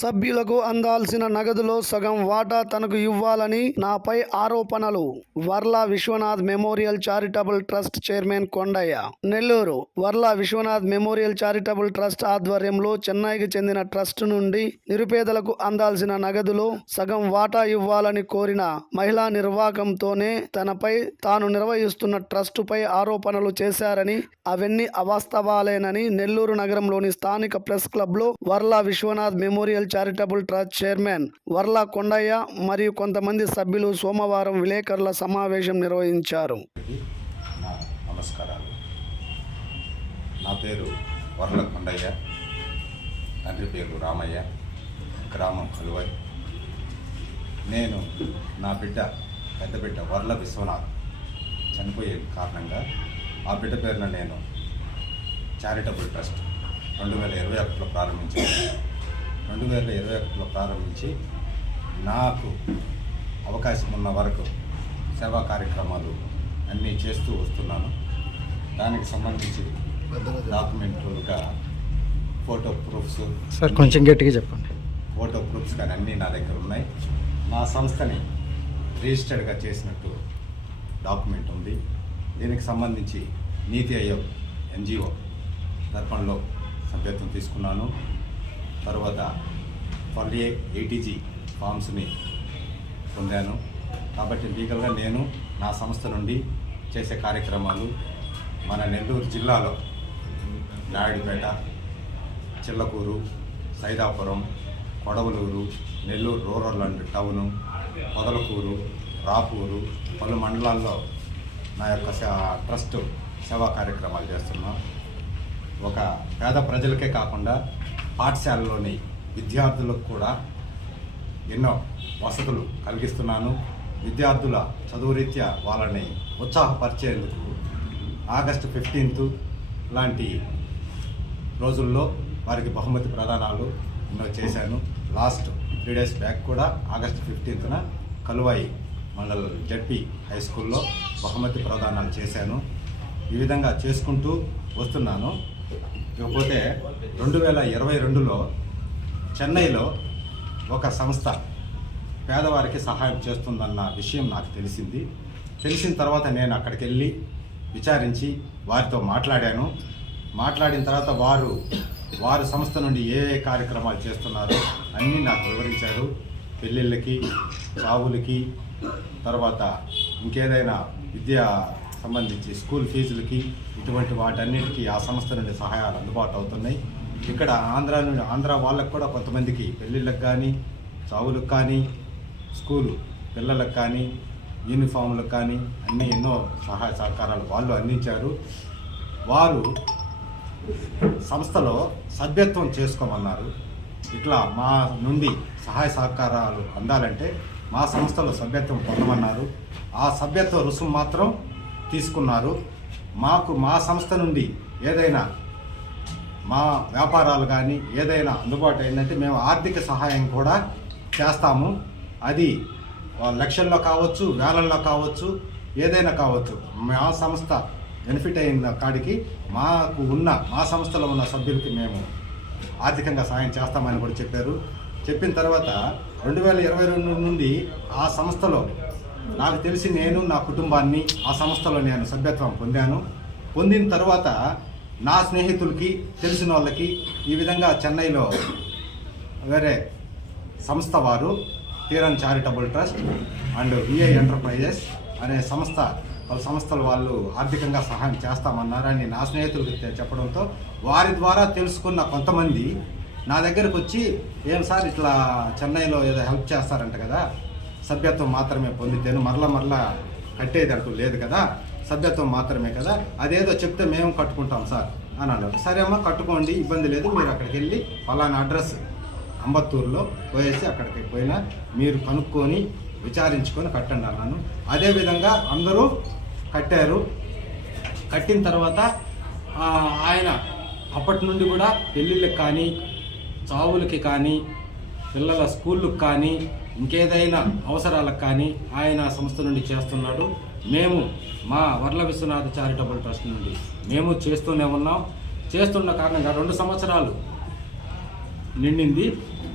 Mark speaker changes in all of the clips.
Speaker 1: సభ్యులకు అందాల్సిన నగదులో సగం వాటా తనకు ఇవ్వాలని నాపై ఆరోపణలు. Varla Vishwanath memorial charitable trust chairman Kondaiah. Nellore. Varla Vishwanath memorial charitable trust ఆధ్వర్యంలో చెన్నైకి చెందిన ట్రస్ట్ నుండి నిరుపేదలకు అందాల్సిన నగదులో సగం వాటా ఇవ్వాలని కోరిన మహిళా నిర్వాహకంతోనే తనపై తాను నిర్వహిస్తున్న ట్రస్టుపై ఆరోపణలు చేశారని అవన్నీ అవాస్తవాలేనని నెల్లూరు నగరంలోని స్థానిక ప్రెస్ క్లబ్లో Varla Vishwanath memorial charitable trust chairman Varla Kondaiah మరియు కొంతమంది సభ్యులు సోమవారం విలేకరుల సమావేశం నిర్వహించారు.
Speaker 2: నమస్కారాలు. నా పేరు వర్ల కొండయ్య. తండ్రి పేరు రామయ్య. గ్రామం కలువై. నేను నా బిడ్డ పెద్ద బిడ్డ వర్ల విశ్వనాథ్ చనిపోయే కారణంగా ఆ బిడ్డ పేరున నేను చారిటబుల్ ట్రస్ట్ రెండు వేల ఇరవై ఒకటిలో ప్రారంభించాను. రెండు వేల ఇరవై ఒకటిలో ప్రారంభించి నాకు అవకాశం ఉన్న వరకు సేవా కార్యక్రమాలు అన్నీ చేస్తూ వస్తున్నాను. దానికి సంబంధించి డాక్యుమెంట్లుగా ఫోటో ప్రూఫ్స్
Speaker 3: సార్ కొంచెం గట్టిగా చెప్పండి.
Speaker 2: ఫోటో ప్రూఫ్స్ కానీ అన్నీ నా దగ్గర ఉన్నాయి. నా సంస్థని రిజిస్టర్డ్గా చేసినట్టు డాక్యుమెంట్ ఉంది. దీనికి సంబంధించి నీతి ఆయోగ్ ఎన్జిఓ దర్పణలో సభ్యత్వం తీసుకున్నాను. తర్వాత ట్వెల్వ్ ఎయిట్ ఎయిటీజీ ఫామ్స్ని పొందాను. కాబట్టి లీగల్గా నేను నా సంస్థ నుండి చేసే కార్యక్రమాలు మన నెల్లూరు జిల్లాలో Naidupeta Chillakur Saidapuram Kodavalur Nellore rural and town Podalakur Rapur పలు మండలాల్లో నా యొక్క ట్రస్ట్ సేవా కార్యక్రమాలు చేస్తున్నాం. ఒక పేద ప్రజలకే కాకుండా పాఠశాలలోని విద్యార్థులకు కూడా ఎన్నో వసతులు కలిగిస్తున్నాను. విద్యార్థుల చదువు రీత్యా వాళ్ళని ఉత్సాహపరిచేందుకు ఆగస్టు ఫిఫ్టీన్త్ లాంటి రోజుల్లో వారికి బహుమతి ప్రదానాలు ఎన్నో చేశాను. లాస్ట్ త్రీ డేస్ బ్యాక్ కూడా ఆగస్టు ఫిఫ్టీన్త్న కలువాయి మండల్ జడ్పీ హై స్కూల్లో బహుమతి ప్రదానాలు చేశాను. ఈ విధంగా చేసుకుంటూ వస్తున్నాను. ఇకపోతే రెండు వేల ఇరవై రెండులో చెన్నైలో ఒక సంస్థ పేదవారికి సహాయం చేస్తుందన్న విషయం నాకు తెలిసింది. తెలిసిన తర్వాత నేను అక్కడికి వెళ్ళి విచారించి వారితో మాట్లాడాను. మాట్లాడిన తర్వాత వారు వారి సంస్థ నుండి ఏ ఏ కార్యక్రమాలు చేస్తున్నారో అన్నీ నాకు వివరించారు. పెళ్ళిళ్ళకి చావులకి తర్వాత ఇంకేదైనా విద్యా సంబంధించి స్కూల్ ఫీజులకి ఇటువంటి వాటన్నిటికీ ఆ సంస్థ నుండి సహాయాలు అందుబాటు అవుతున్నాయి. ఇక్కడ ఆంధ్ర నుండి ఆంధ్ర వాళ్ళకు కూడా కొంతమందికి పెళ్ళిళ్ళకి కానీ చావులకు కానీ స్కూలు పిల్లలకు కానీ యూనిఫామ్లకు కానీ అన్నీ ఎన్నో సహాయ సహకారాలు వాళ్ళు అందించారు. వారు సంస్థలో సభ్యత్వం చేసుకోమన్నారు. ఇట్లా మా నుండి సహాయ సహకారాలు అందాలంటే మా సంస్థలో సభ్యత్వం పొందమన్నారు. ఆ సభ్యత్వ రుసుము మాత్రం తీసుకున్నారు. మాకు మా సంస్థ నుండి ఏదైనా మా వ్యాపారాలు కానీ ఏదైనా అందుబాటు అయిందంటే మేము ఆర్థిక సహాయం కూడా చేస్తాము. అది లక్షల్లో కావచ్చు వేలల్లో కావచ్చు ఏదైనా కావచ్చు. మా సంస్థ బెనిఫిట్ అయిన కాడికి మాకు ఉన్న మా సంస్థలో ఉన్న సభ్యులకి మేము ఆర్థికంగా సహాయం చేస్తామని కూడా చెప్పారు. చెప్పిన తర్వాత రెండు వేల ఇరవై రెండు నుండి ఆ సంస్థలో నాకు తెలిసి నేను నా కుటుంబాన్ని ఆ సంస్థలో నేను సభ్యత్వం పొందాను. పొందిన తర్వాత నా స్నేహితులకి తెలిసిన వాళ్ళకి ఈ విధంగా చెన్నైలో వేరే సంస్థ వారు Theeran charitable trust and VI enterprises అనే సంస్థ వాళ్ళ సంస్థలు వాళ్ళు ఆర్థికంగా సహాయం చేస్తామన్నారని నా స్నేహితులకు చెప్పడంతో వారి ద్వారా తెలుసుకున్న కొంతమంది నా దగ్గరకు వచ్చి ఏం సార్ ఇట్లా చెన్నైలో ఏదో హెల్ప్ చేస్తారంట కదా సభ్యత్వం మాత్రమే పొందితేను మరలా మరలా కట్టేది అంటూ లేదు కదా. సభ్యత్వం మాత్రమే కదా. అదేదో చెప్తే మేము కట్టుకుంటాం సార్ అని అన్నారు. సరే అమ్మా కట్టుకోండి ఇబ్బంది లేదు. మీరు అక్కడికి వెళ్ళి ఫలానా అడ్రస్ అంబత్తూరులో పోయేసి అక్కడికి పోయినా మీరు కనుక్కొని విచారించుకొని కట్టండి అన్నాను. అదేవిధంగా అందరూ కట్టారు. కట్టిన తర్వాత ఆయన అప్పటి నుండి కూడా పెళ్ళిళ్ళకి కానీ చావులకి కానీ పిల్లల స్కూళ్ళకి కానీ ఇంకేదైనా అవసరాలకు కానీ ఆయన సంస్థ నుండి చేస్తున్నాడు. మేము మా వర్ల విశ్వనాథ చారిటబుల్ ట్రస్ట్ నుండి మేము చేస్తూనే ఉన్నాం. చేస్తున్న కారణంగా రెండు సంవత్సరాలు నిండింది.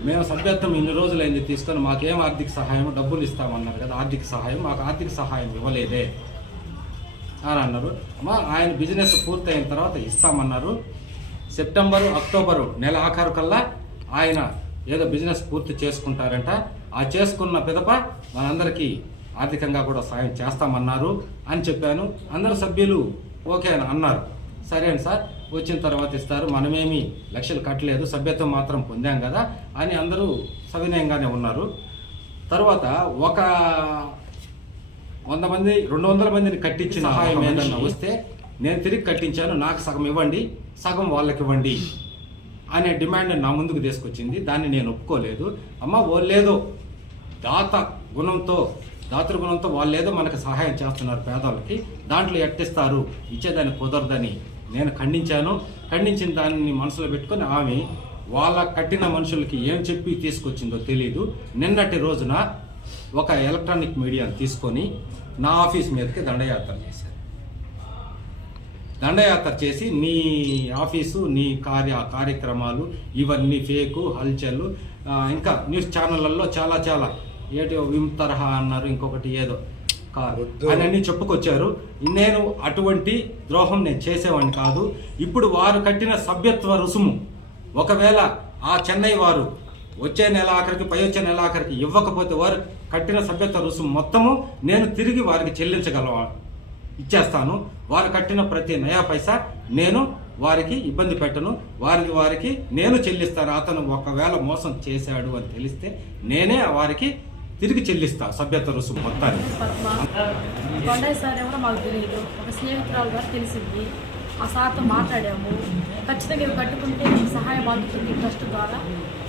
Speaker 2: మేము సభ్యత్వం ఇన్ని రోజులైంది తీసుకొని మాకేం ఆర్థిక సహాయం డబ్బులు ఇస్తామన్నారు కదా ఆర్థిక సహాయం మాకు ఆర్థిక సహాయం ఇవ్వలేదే అని అన్నారు. మా ఆయన బిజినెస్ పూర్తయిన తర్వాత ఇస్తామన్నారు. సెప్టెంబరు అక్టోబరు నెల ఆఖరు కల్లా ఆయన ఏదో బిజినెస్ పూర్తి చేసుకుంటారంట. ఆ చేసుకున్న పిదప మనందరికీ ఆర్థికంగా కూడా సాయం చేస్తామన్నారు అని చెప్పాను. అందరు సభ్యులు ఓకే అని అన్నారు. సరే అండి సార్ వచ్చిన తర్వాత ఇస్తారు. మనమేమి లక్షలు కట్టలేదు. సభ్యత్వం మాత్రం పొందాం కదా అని అందరూ సవినయంగానే ఉన్నారు. తర్వాత ఒక వంద మంది రెండు వందల మందిని కట్టించిన సహాయం ఏదన్నా వస్తే నేను తిరిగి కట్టించాను. నాకు సగం ఇవ్వండి సగం వాళ్ళకి ఇవ్వండి. అనే డిమాండ్ నా ముందుకు తీసుకొచ్చింది. దాన్ని నేను ఒప్పుకోలేదు. అమ్మ వాళ్ళేదో దాత గుణంతో దాతృ గుణంతో వాళ్ళేదో మనకు సహాయం చేస్తున్నారు పేదవాళ్ళకి దాంట్లో ఎట్టిస్తారు? ఇచ్చేదాన్ని కుదరదని నేను ఖండించాను. ఖండించిన దాన్ని మనసులో పెట్టుకొని ఆమె వాళ్ళ కట్టిన మనుషులకి ఏం చెప్పి తీసుకొచ్చిందో తెలియదు నిన్నటి రోజున ఒక ఎలక్ట్రానిక్ మీడియాను తీసుకొని నా ఆఫీస్ మీదకి దండయాత్ర దండయాత్ర చేసి నీ ఆఫీసు నీ కార్య కార్యక్రమాలు ఇవన్నీ ఫేకు హల్చల్ ఇంకా న్యూస్ ఛానళ్ళల్లో చాలా చాలా ఏటి విమ్ తరహా అన్నారు ఇంకొకటి ఏదో కాదు. అని అన్ని చెప్పుకొచ్చారు. నేను అటువంటి ద్రోహం నేను చేసేవాడిని కాదు. ఇప్పుడు వారు కట్టిన సభ్యత్వ రుసుము. ఒకవేళ ఆ చెన్నై వారు వచ్చే నెల ఆఖరికి పై వచ్చే నెల ఆఖరికి ఇవ్వకపోతే వారు కట్టిన సభ్యత్వ రుసుము మొత్తము నేను తిరిగి వారికి చెల్లించగలవా? ఇచ్చేస్తాను. వారు కట్టిన ప్రతి నయా పైసా నేను వారికి ఇబ్బంది పెట్టను. వారికి వారికి నేను చెల్లిస్తాను. అతను ఒకవేళ మోసం చేశాడు అని తెలిస్తే నేనే వారికి తిరిగి చెల్లిస్తా సభ్యత రుసుము మొత్తాన్ని
Speaker 4: కొండయ్య సార్ ఎవరో మాకు తెలియదు. ఒక స్నేహితురాలు గారు తెలిసింది. ఆ సార్తో మాట్లాడాము. ఖచ్చితంగా ఇవి కట్టుకుంటే మీకు సహాయం అందుతుంది ట్రస్ట్ ద్వారా.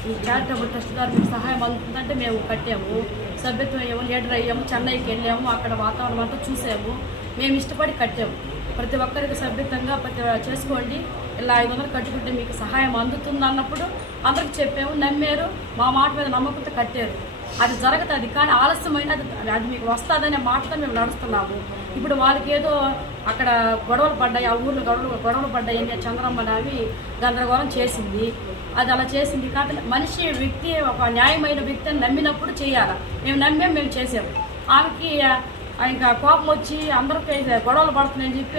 Speaker 4: ఈ చారిటబుల్ ట్రస్ట్ ద్వారా మీకు సహాయం అందుతుందంటే మేము కట్టాము. సభ్యత్వం అయ్యాము లీడర్ అయ్యాము చెన్నైకి వెళ్ళాము. అక్కడ వాతావరణం అంతా చూసాము. మేము ఇష్టపడి కట్టాము ప్రతి ఒక్కరికి సభ్యతంగా ప్రతి చేసుకోండి. ఇలా ఐదు వందలు కట్టుకుంటే మీకు సహాయం అందుతుంది అన్నప్పుడు అందరికి చెప్పాము నమ్మారు. మా మాట మీద నమ్మకంతో కట్టారు. అది జరుగుతుంది కానీ ఆలస్యమైన అది అది మీకు వస్తుందనే మాటతో మేము నడుస్తున్నాము. ఇప్పుడు వాళ్ళకి ఏదో అక్కడ గొడవలు పడ్డాయి ఆ ఊర్లో గొడవలు గొడవలు పడ్డాయి అని చంద్రమ్మ అవి గందరగోళం చేసింది. అది అలా చేసింది కాబట్టి మనిషి వ్యక్తి ఒక న్యాయమైన వ్యక్తిని నమ్మినప్పుడు చేయాలి? మేము నమ్మేం మేము చేసాము ఆమెకి ఇంకా కోపం వచ్చి అందరికీ గొడవలు పడుతున్నాయని చెప్పి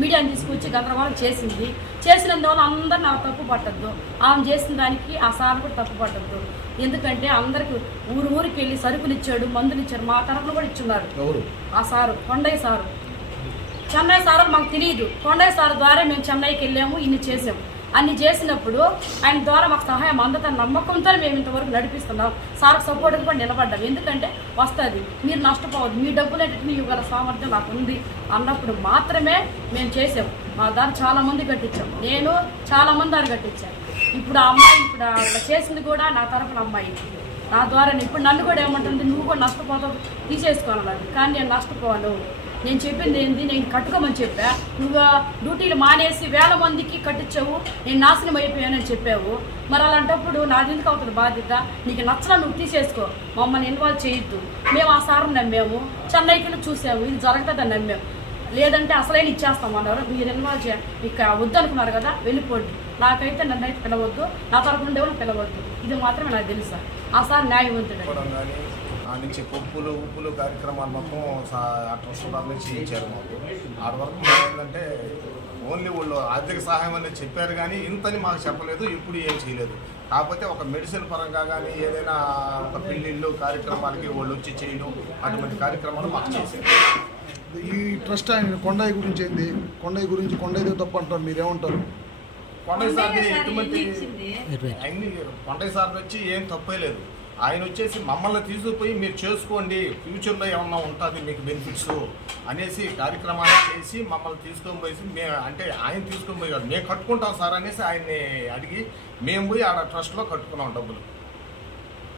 Speaker 4: మీడియాని తీసుకొచ్చి గందరగోళం చేసింది. చేసినందువల్ల అందరు నాకు తప్పు పట్టద్దు. ఆమె చేసిన దానికి ఆ సార్ కూడా తప్పు పట్టద్దు. ఎందుకంటే అందరికి ఊరు ఊరికి వెళ్ళి సరుకులు ఇచ్చాడు మందులు ఇచ్చారు మా తరఫున కూడా ఇచ్చున్నారు. ఆ sir Kondaiah sir. Chennai sir మాకు తెలియదు కొండయ్య సార్ ద్వారా మేము చెన్నైకి వెళ్ళాము ఇన్ని చేసాము. అన్ని చేసినప్పుడు ఆయన ద్వారా మాకు సహాయం అందతన నమ్మకంతో మేము ఇంతవరకు నడిపిస్తున్నాం. సార్కి సపోర్ట్గా కూడా నిలబడ్డాం. ఎందుకంటే వస్తుంది మీరు నష్టపోవద్దు మీ డబ్బులు ఏంటంటే ఇవ్వగల సామర్థ్యం నాకు ఉంది అన్నప్పుడు మాత్రమే మేము చేసాం. మా దారి చాలామంది కట్టించాం. నేను చాలామంది దారి కట్టించాను. ఇప్పుడు ఆ అమ్మాయి ఇప్పుడు చేసింది కూడా నా తరఫున అమ్మాయి. నా ద్వారా ఇప్పుడు నన్ను కూడా ఏమంటుంది నువ్వు కూడా నష్టపోతావు తీసేసుకోవాలి కానీ నేను నష్టపోను. నేను చెప్పింది ఏంది? నేను కట్టుకోమని చెప్పా. నువ్వు డ్యూటీలు మానేసి వేల మందికి కట్టించావు. నేను నాశనం అయిపోయానని చెప్పావు. మరి అలాంటప్పుడు నాది ఎందుకు అవుతుంది బాధ్యత? నీకు నచ్చలా నువ్వు తీసేసుకో. మమ్మల్ని ఇన్వాల్వ్ చేయొద్దు. మేము ఆ సార్ని నమ్మాము. చెన్నైకి చూసాము. ఇది జరగదని నమ్మాము. లేదంటే అసలైన ఇచ్చేస్తామన్నారు మీరు ఇన్వాల్వ్ చేయ మీకు వద్దనుకున్నారు కదా వెళ్ళిపోండి. నాకైతే నన్ను అయితే పిలవద్దు. నా తరపు నుండి ఎవరు పిలవద్దు. ఇది మాత్రమే నాకు తెలుసు. సార్ ఆ సార్ న్యాయవంతుడు.
Speaker 5: ఆ నుంచి పప్పులు ఉప్పులు కార్యక్రమాలు మొత్తం సా- ఆ ట్రస్ట్ వారి నుంచి ఇచ్చారు. మాకు ఆడ వరకు ఏంటంటే ఓన్లీ వాళ్ళు ఆర్థిక సహాయం అనేది చెప్పారు కానీ ఇంతని మాకు చెప్పలేదు ఇప్పుడు ఏం చేయలేదు. కాకపోతే ఒక మెడిసిన్ పరంగా కానీ ఏదైనా ఒక పెళ్ళిళ్ళు కార్యక్రమాలకి వాళ్ళు వచ్చి చేయడం అటువంటి కార్యక్రమాలు మాకు చేశారు.
Speaker 6: ఈ ట్రస్ట్ ఆయన కొండయ్య గురించి ఏంది? కొండయ్య గురించి కొండయ్యతో తప్పు అంటారు మీరేమంటారు?
Speaker 5: కొండయ్య సార్ది ఎటువంటి కొండయ్య సార్ వచ్చి ఏం తప్పే లేదు. ఆయన వచ్చేసి మమ్మల్ని తీసుకుపోయి మీరు చేసుకోండి ఫ్యూచర్లో ఏమన్నా ఉంటుంది మీకు బెనిఫిట్స్ అనేసి కార్యక్రమాలు చేసి మమ్మల్ని తీసుకొని పోయి మేము అంటే ఆయన తీసుకొని పోయి కాదు, మేము కట్టుకుంటాం సార్ అనేసి ఆయన్ని అడిగి మేము పోయి ఆడ ట్రస్ట్లో కట్టుకున్నాం డబ్బులు.